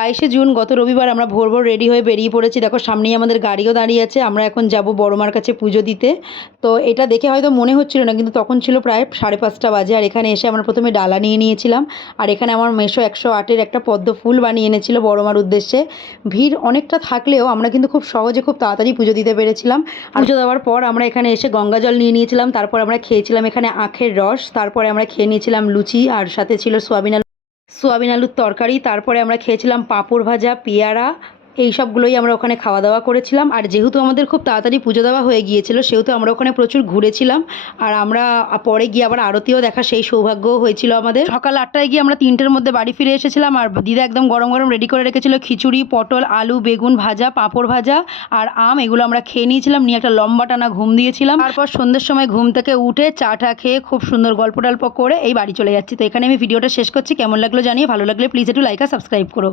22শে June গত রবিবার আমরা ভোর ভোর রেডি হয়ে বেরিয়ে পড়েছি। দেখো সামনেই আমাদের গাড়িও দাঁড়িয়ে আছে। আমরা এখন যাব বড় মার কাছে পুজো দিতে। তো এটা দেখে হয়তো মনে হচ্ছিল না, কিন্তু তখন ছিল প্রায় 5:30 বাজে। আর এখানে এসে আমরা প্রথমে ডালা নিয়ে নিয়েছিলাম। আর এখানে আমার মেসো 108-এর একটা পদ্ম ফুল বানিয়ে এনেছিল বড় মার উদ্দেশ্যে। ভিড় অনেকটা থাকলেও আমরা কিন্তু খুব সহজে খুব তাড়াতাড়ি পুজো দিতে পেরেছিলাম। পুজো দেওয়ার পর আমরা এখানে এসে গঙ্গা জল নিয়ে নিয়েছিলাম। তারপর আমরা খেয়েছিলাম এখানে আখের রস। তারপরে আমরা খেয়ে নিয়েছিলাম লুচি, আর সাথে ছিল সোয়াবিন আলুর তরকারি। তারপরে আমরা খেয়েছিলাম পাঁপড় ভাজা, পেয়ারা, এই সবগুলোই আমরা ওখানে খাওয়া দাওয়া করেছিলাম। আর যেহেতু আমাদের খুব তাড়াতাড়ি পুজো দেওয়া হয়ে গিয়েছিল, সেহেতু আমরা ওখানে প্রচুর ঘুরেছিলাম। আর আমরা পরে গিয়ে আবার আরতিও দেখা সেই সৌভাগ্যও হয়েছিল আমাদের। সকাল 8টায় গিয়ে আমরা 3টের মধ্যে বাড়ি ফিরে এসেছিলাম। আর দিদা একদম গরম গরম রেডি করে রেখেছিল খিচুড়ি, পটল, আলু, বেগুন ভাজা, পাঁপড় ভাজা আর আম। এগুলো আমরা খেয়ে নিয়েছিলাম, নিয়ে একটা লম্বা টানা ঘুম দিয়েছিলাম। তারপর সন্ধ্যের সময় ঘুম থেকে উঠে চা টা খেয়ে খুব সুন্দর গল্প টল্প করে এই বাড়ি চলে যাচ্ছি। তো এখানে আমি ভিডিওটা শেষ করছি। কেমন লাগলো জানিয়ে, ভালো লাগলে প্লিজ একটু লাইক আর সাবস্ক্রাইব করো।